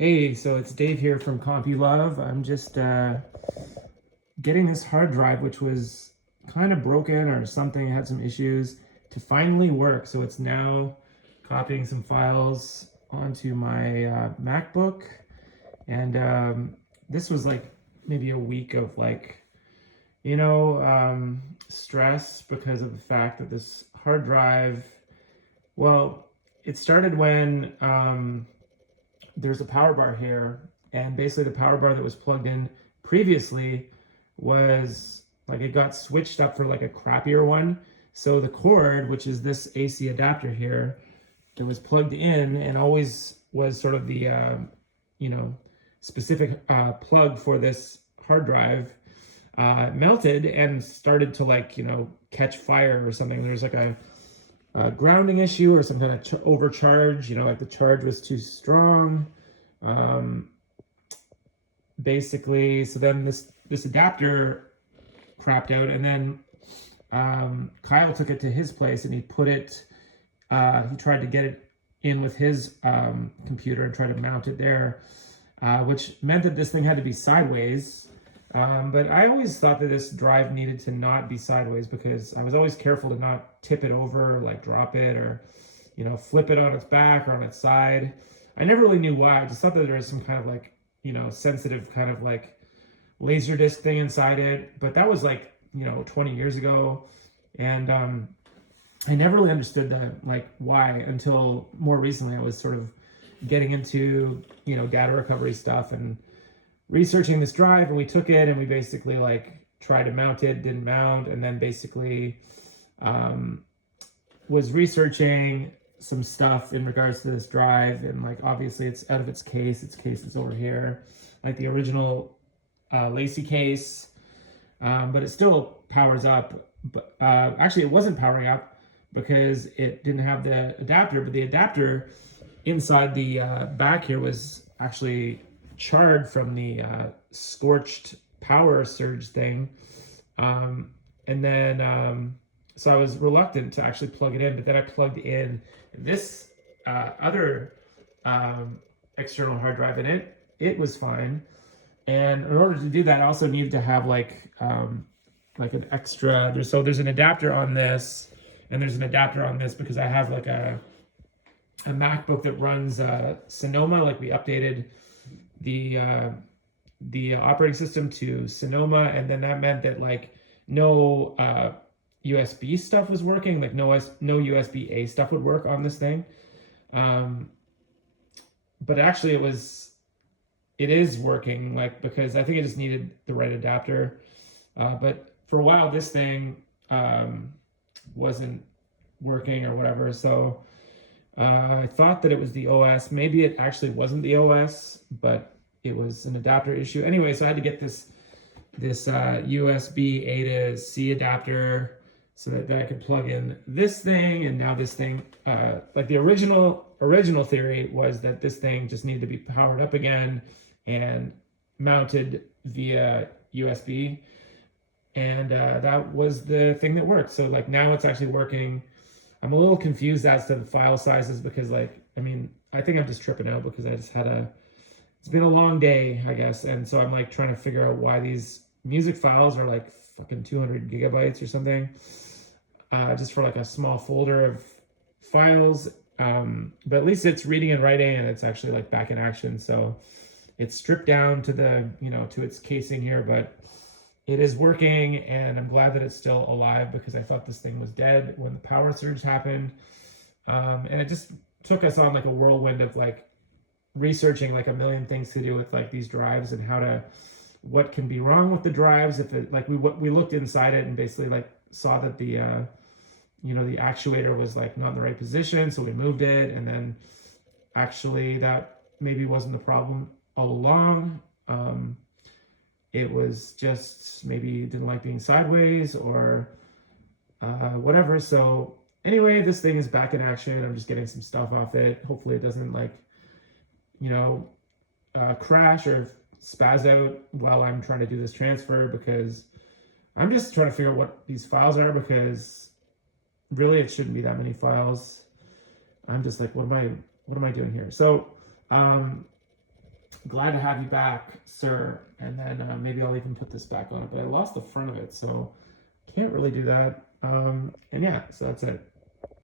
Hey, so it's Dave here from CompuLove. I'm just getting this hard drive, which was kind of broken or something, had some issues, to finally work. So it's now copying some files onto my MacBook. And this was like maybe a week of stress because of the fact that this hard drive, well, it started when there's a power bar here, and basically the power bar that was plugged in previously was like, it got switched up for like a crappier one. So the cord, which is this AC adapter here, that was plugged in and always was sort of the specific plug for this hard drive, melted and started to catch fire or something. There's like a grounding issue or some kind of overcharge, like the charge was too strong. Basically, so then this adapter crapped out, and then Kyle took it to his place and he put it, he tried to get it in with his computer and try to mount it there, which meant that this thing had to be sideways. But I always thought that this drive needed to not be sideways because I was always careful to not tip it over, like drop it, or flip it on its back or on its side. I never really knew why. I just thought that there was some kind of sensitive kind of like laser disc thing inside it. But that was 20 years ago. And I never really understood why until more recently. I was sort of getting into, data recovery stuff and researching this drive, and we took it and we basically tried to mount it, didn't mount, and then basically was researching some stuff in regards to this drive, and obviously it's out of its case. Its case is over here, like the original LaCie case, but it still powers up. But actually it wasn't powering up because it didn't have the adapter, but the adapter inside the back here was actually charred from the scorched power surge thing. And then so I was reluctant to actually plug it in, but then I plugged in this other external hard drive in it. It was fine. And in order to do that, I also needed to have an extra, there's an adapter on this, and there's an adapter on this because I have a MacBook that runs Sonoma. We updated the operating system to Sonoma, and then that meant that no USB stuff was working, no USB-A stuff would work on this thing. But actually it is working, because I think it just needed the right adapter. But for a while this thing wasn't working or whatever, so I thought that it was the OS. Maybe it actually wasn't the OS, but it was an adapter issue. Anyway, so I had to get this USB A to C adapter so that I could plug in this thing. And now this thing, the original theory was that this thing just needed to be powered up again and mounted via USB. And that was the thing that worked. So now it's actually working. I'm a little confused as to the file sizes because I think I'm just tripping out because I just it's been a long day, I guess. And so I'm trying to figure out why these music files are fucking 200 gigabytes or something, just for a small folder of files. But at least it's reading and writing, and it's actually back in action. So it's stripped down to to its casing here, but it is working, and I'm glad that it's still alive because I thought this thing was dead when the power surge happened. And it just took us on a whirlwind of researching a million things to do with these drives and what can be wrong with the drives. If it we looked inside it and basically saw that the the actuator was not in the right position, so we moved it, and then actually that maybe wasn't the problem all along. It was just maybe didn't like being sideways or whatever. So anyway, this thing is back in action. I'm just getting some stuff off it. Hopefully it doesn't crash or spaz out while I'm trying to do this transfer, because I'm just trying to figure out what these files are, because really it shouldn't be that many files. I'm just what am I doing here? So glad to have you back, sir. And then maybe I'll even put this back on it, but I lost the front of it, so can't really do that. And yeah, so that's it.